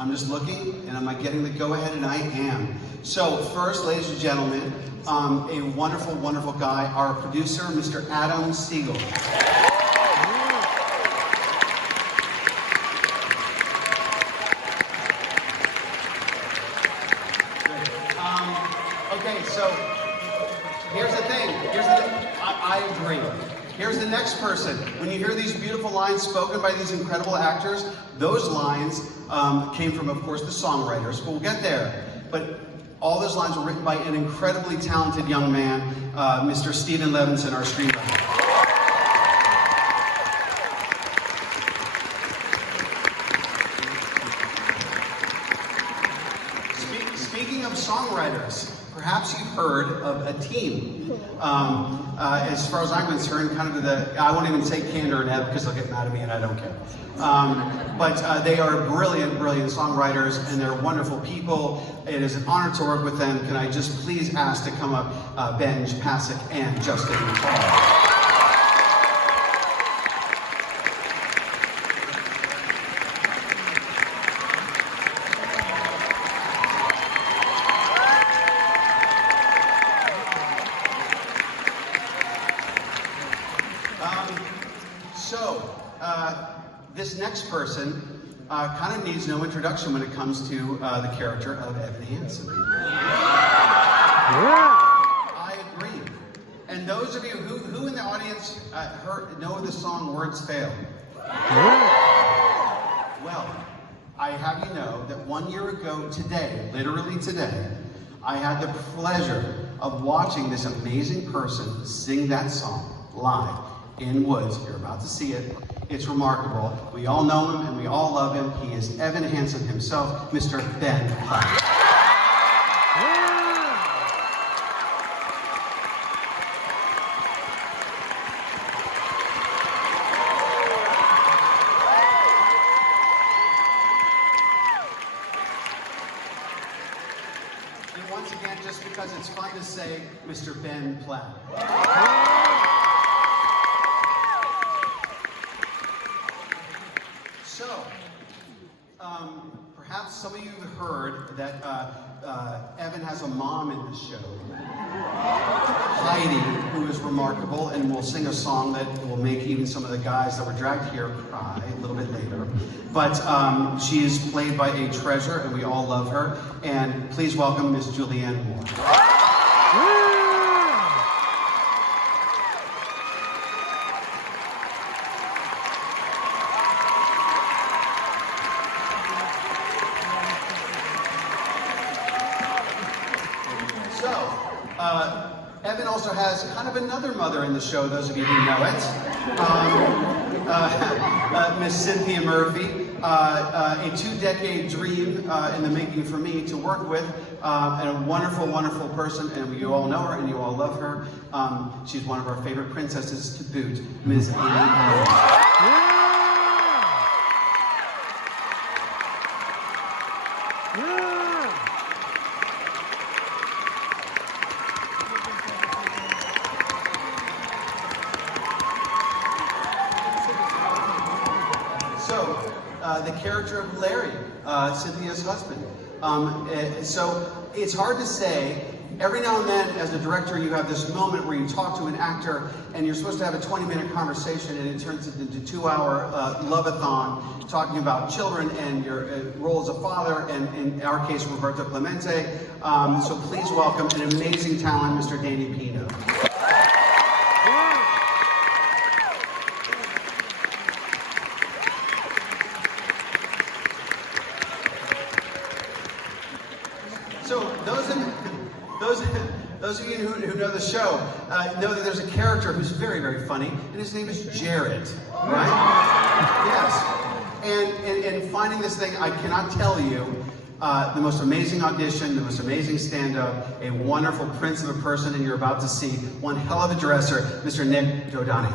I'm just looking, and am I getting the go-ahead? And I am. So first, ladies and gentlemen, a wonderful, wonderful guy, our producer, Mr. Adam Siegel. Okay, so here's the thing. I agree. Here's the next person. When you hear these beautiful lines spoken by these incredible actors, those lines came from, of course, the songwriters. But we'll get there. But all those lines were written by an incredibly talented young man, Mr. Levenson, our screenwriter. Speaking of songwriters, perhaps you've heard of a team. As far as I'm concerned, kind of I won't even say Candor and Ebb because they'll get mad at me and I don't care. But they are brilliant, brilliant songwriters and they're wonderful people. It is an honor to work with them. Can I just please ask to come up Benj, Pasek, and Justin Hall. This next person kind of needs no introduction when it comes to the character of Evan Hansen. I agree. And those of you who in the audience know the song Words Fail? Well, I have you know that 1 year ago today, literally today, I had the pleasure of watching this amazing person sing that song live in Woods. You're about to see it. It's remarkable. We all know him and we all love him. He is Evan Hansen himself, Mr. Ben Platt. And once again, just because it's fun to say, Mr. Ben Platt. So, perhaps some of you have heard that Evan has a mom in the show, Heidi, who is remarkable and will sing a song that will make even some of the guys that were dragged here cry a little bit later. But she is played by a treasure and we all love her. And please welcome Miss Julianne Moore. Evan also has kind of another mother in the show, those of you who know it. Miss Cynthia Murphy, a 2-decade dream in the making for me to work with, and a wonderful, wonderful person, and you all know her and you all love her. She's one of our favorite princesses to boot, Ms. Amandla. The character of Larry, Cynthia's husband. So it's hard to say. Every now and then, as a director, you have this moment where you talk to an actor and you're supposed to have a 20-minute conversation and it turns into a 2-hour love-a-thon talking about children and your role as a father, and in our case, Roberto Clemente. So please welcome an amazing talent, Mr. Danny Pino. So those of you who know the show know that there's a character who's very, very funny, and his name is Jared, right? Yes. And finding this thing, I cannot tell you, the most amazing audition, the most amazing stand-up, a wonderful prince of a person, and you're about to see one hell of a dresser, Mr. Nick Dodani.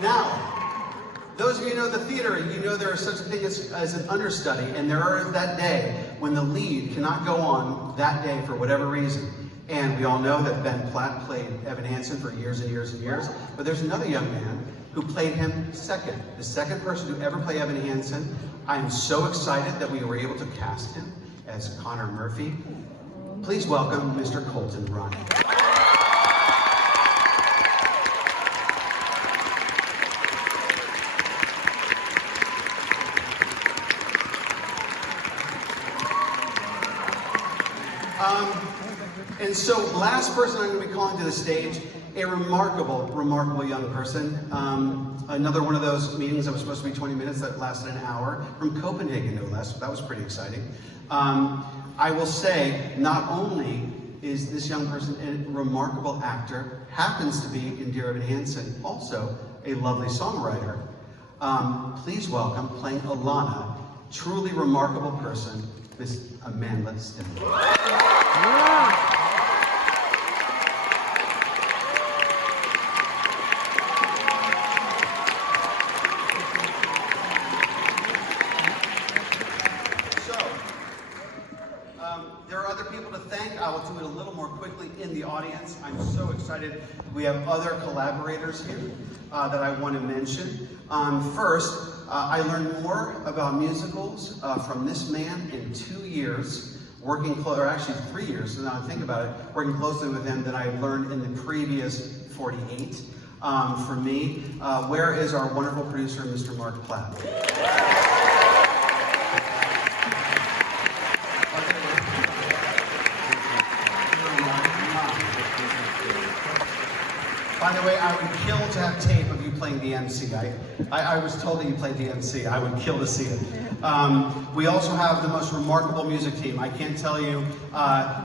Now, those of you who know the theater, you know there is such a thing as an understudy, and there are that day when the lead cannot go on that day for whatever reason. And we all know that Ben Platt played Evan Hansen for years and years and years, but there's another young man who played him second, the second person to ever play Evan Hansen. I'm so excited that we were able to cast him as Connor Murphy. Please welcome Mr. Colton Ryan. And so, last person I'm going to be calling to the stage, a remarkable, remarkable young person. Another one of those meetings that was supposed to be 20 minutes that lasted an hour, from Copenhagen, no less. That was pretty exciting. I will say, not only is this young person a remarkable actor, happens to be in Dear Evan Hansen, also a lovely songwriter. Please welcome, playing Alana, truly remarkable person, Miss Amandla Stenberg. There are other people to thank. I will do it a little more quickly in the audience. I'm so excited. We have other collaborators here that I want to mention. First, I learned more about musicals from this man in 2 years, or actually 3 years, so now I think about it, working closely with him than I learned in the previous 48. For me, where is our wonderful producer, Mr. Mark Platt? By the way, I would kill to have tape of you playing the MC. I was told that you played the MC. I would kill to see it. We also have the most remarkable music team. I can't tell you